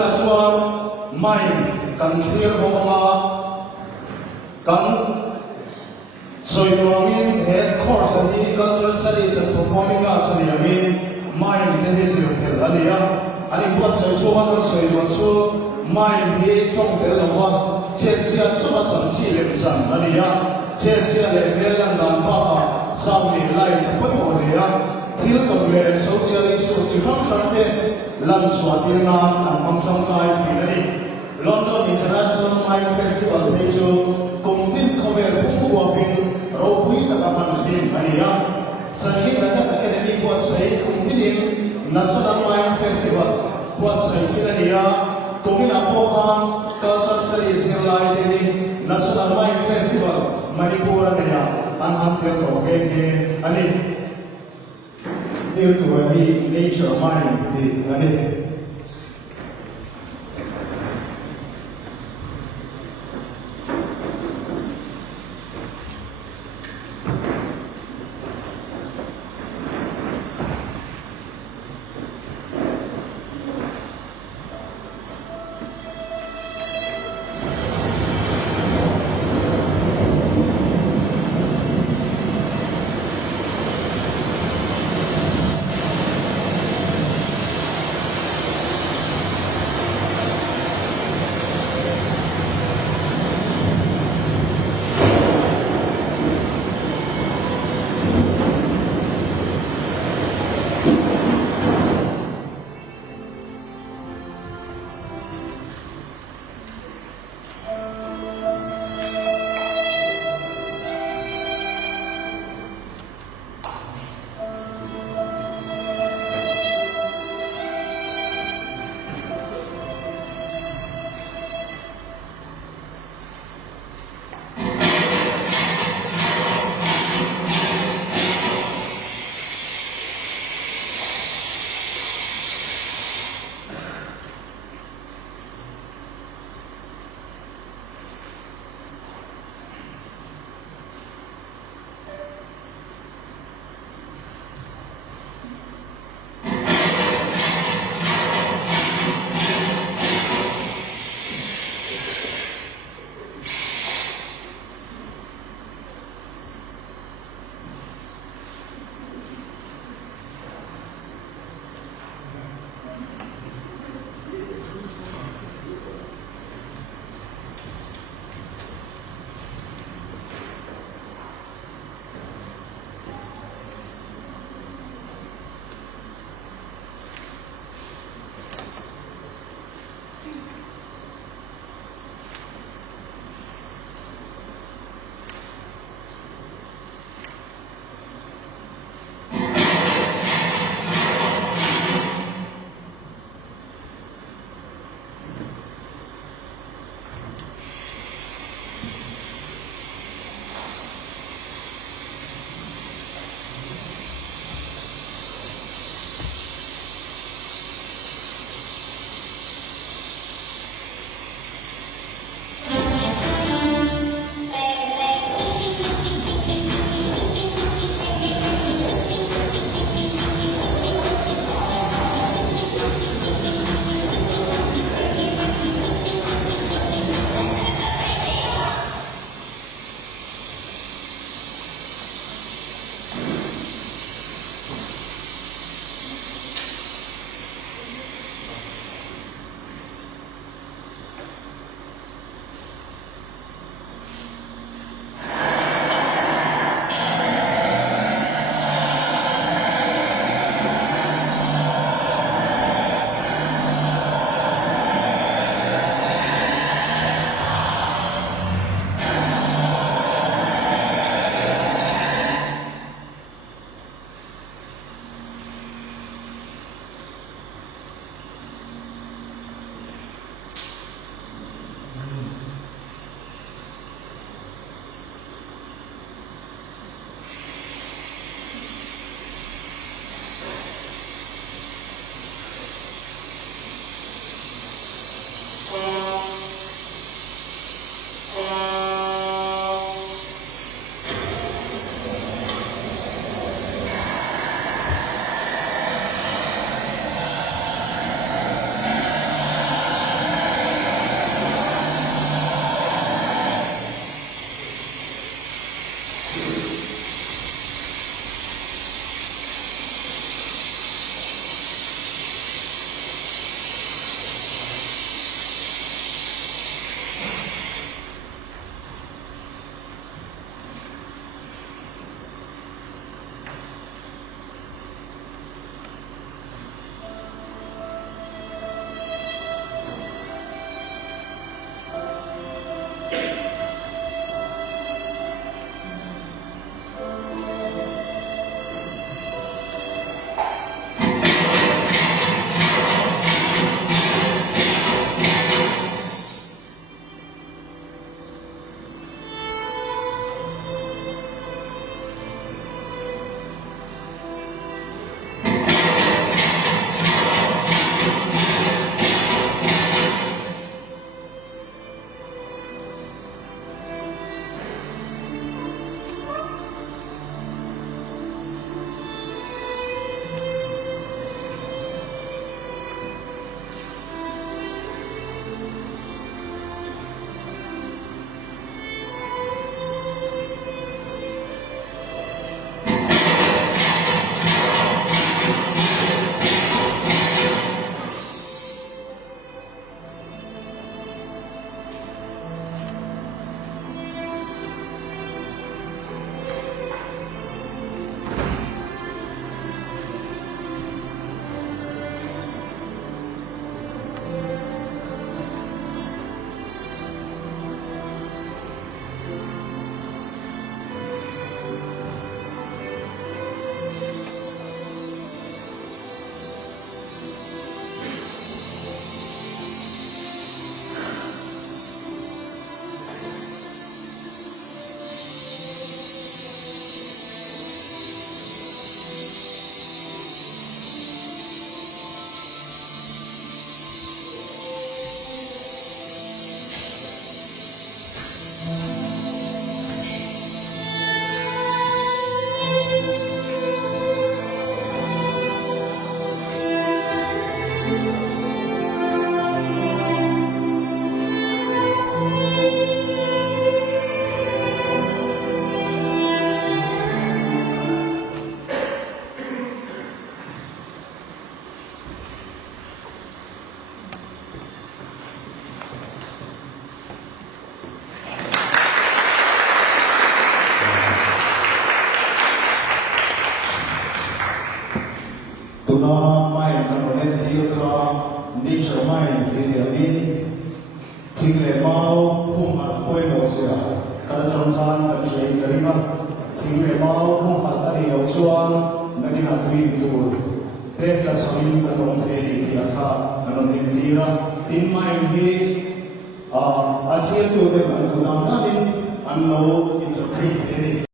na chuan mai kan thlir homa kan soinuangin head course ani cultural studies and performing arts ani ami mai ne zir tel ania ani buat sai chuan kan soinuang chu mai hi chong tel lawa chen sia chu ma chang chi lem chan ania chen sia le vel lang dam pa sau ni lai chapoi mo ania thil kom le social issue chi phang charte lan swatil na an mang chang kai fi ani London International Mime Festival hi chu kumtin khovel phungwa pin robui ta kapan sin ania sahin na ta academy buat sai kumtin National Mime Festival buat sai sin ania kumina poham cultural studies in lai ni National Mime Festival Manipur ania an han tel to ke ani due to hi nature mime di ani mai thì điều in chính lệ mau không hạt quay một sửa cả trong khan cần suy nghĩ mà chính lệ mau không hạt ta đi đầu chuan mà đi hạt thuyền tu thế là sau khi ta đồng thế thì khá là nó nên đi ra tin mai thì ASEAN tu thế mà cũng làm ra nên anh nấu in cho thấy thế